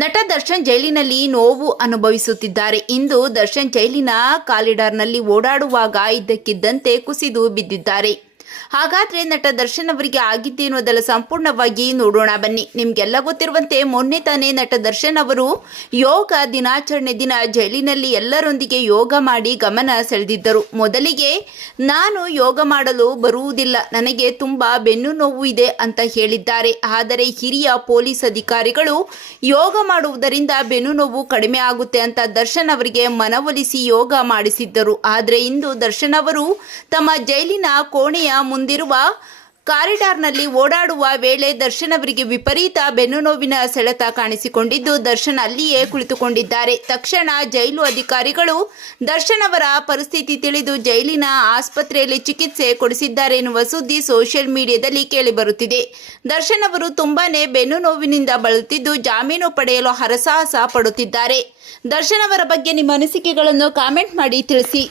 ನಟ ದರ್ಶನ್ ಜೈಲಿನಲ್ಲಿ ನೋವು ಅನುಭವಿಸುತ್ತಿದ್ದಾರೆ. ಇಂದು ದರ್ಶನ್ ಜೈಲಿನ ಕಾರಿಡಾರ್ನಲ್ಲಿ ಓಡಾಡುವಾಗ ಇದ್ದಕ್ಕಿದ್ದಂತೆ ಕುಸಿದು ಬಿದ್ದಿದ್ದಾರೆ. ಹಾಗಾದ್ರೆ ನಟ ದರ್ಶನ್ ಅವರಿಗೆ ಆಗಿದ್ದೇನು ಅದೆಲ್ಲ ಸಂಪೂರ್ಣವಾಗಿ ನೋಡೋಣ ಬನ್ನಿ. ನಿಮ್ಗೆಲ್ಲ ಗೊತ್ತಿರುವಂತೆ ಮೊನ್ನೆ ತಾನೇ ನಟ ದರ್ಶನ್ ಅವರು ಯೋಗ ದಿನಾಚರಣೆ ದಿನ ಜೈಲಿನಲ್ಲಿ ಎಲ್ಲರೊಂದಿಗೆ ಯೋಗ ಮಾಡಿ ಗಮನ ಸೆಳೆದಿದ್ದರು. ಮೊದಲಿಗೆ ನಾನು ಯೋಗ ಮಾಡಲು ಬರುವುದಿಲ್ಲ, ನನಗೆ ತುಂಬಾ ಬೆನ್ನು ನೋವು ಇದೆ ಅಂತ ಹೇಳಿದ್ದಾರೆ. ಆದರೆ ಹಿರಿಯ ಪೊಲೀಸ್ ಅಧಿಕಾರಿಗಳು ಯೋಗ ಮಾಡುವುದರಿಂದ ಬೆನ್ನು ನೋವು ಕಡಿಮೆ ಆಗುತ್ತೆ ಅಂತ ದರ್ಶನ್ ಅವರಿಗೆ ಮನವೊಲಿಸಿ ಯೋಗ ಮಾಡಿಸಿದ್ದರು. ಆದರೆ ಇಂದು ದರ್ಶನ್ ಅವರು ತಮ್ಮ ಜೈಲಿನ ಕೋಣೆಯ ಮುಂದಿರುವ ಕಾರಿಡಾರ್ನಲ್ಲಿ ಓಡಾಡುವ ವೇಳೆ ದರ್ಶನ್ ಅವರಿಗೆ ವಿಪರೀತ ಬೆನ್ನು ನೋವಿನ ಸೆಳೆತ ಕಾಣಿಸಿಕೊಂಡಿದ್ದು ದರ್ಶನ್ ಅಲ್ಲಿಯೇ ಕುಳಿತುಕೊಂಡಿದ್ದಾರೆ. ತಕ್ಷಣ ಜೈಲು ಅಧಿಕಾರಿಗಳು ದರ್ಶನ್ ಅವರ ಪರಿಸ್ಥಿತಿ ತಿಳಿದು ಜೈಲಿನ ಆಸ್ಪತ್ರೆಯಲ್ಲಿ ಚಿಕಿತ್ಸೆ ಕೊಡಿಸಿದ್ದಾರೆ ಎನ್ನುವ ಸುದ್ದಿ ಸೋಷಿಯಲ್ ಮೀಡಿಯಾದಲ್ಲಿ ಕೇಳಿಬರುತ್ತಿದೆ. ದರ್ಶನ್ ಅವರು ತುಂಬಾನೇ ಬೆನ್ನು ನೋವಿನಿಂದ ಬಳಲುತ್ತಿದ್ದು ಜಾಮೀನು ಪಡೆಯಲು ಹರಸಾಹಸ ಪಡುತ್ತಿದ್ದಾರೆ. ದರ್ಶನ್ ಅವರ ಬಗ್ಗೆ ನಿಮ್ಮ ಅನಿಸಿಕೆಗಳನ್ನು ಕಾಮೆಂಟ್ ಮಾಡಿ ತಿಳಿಸಿ.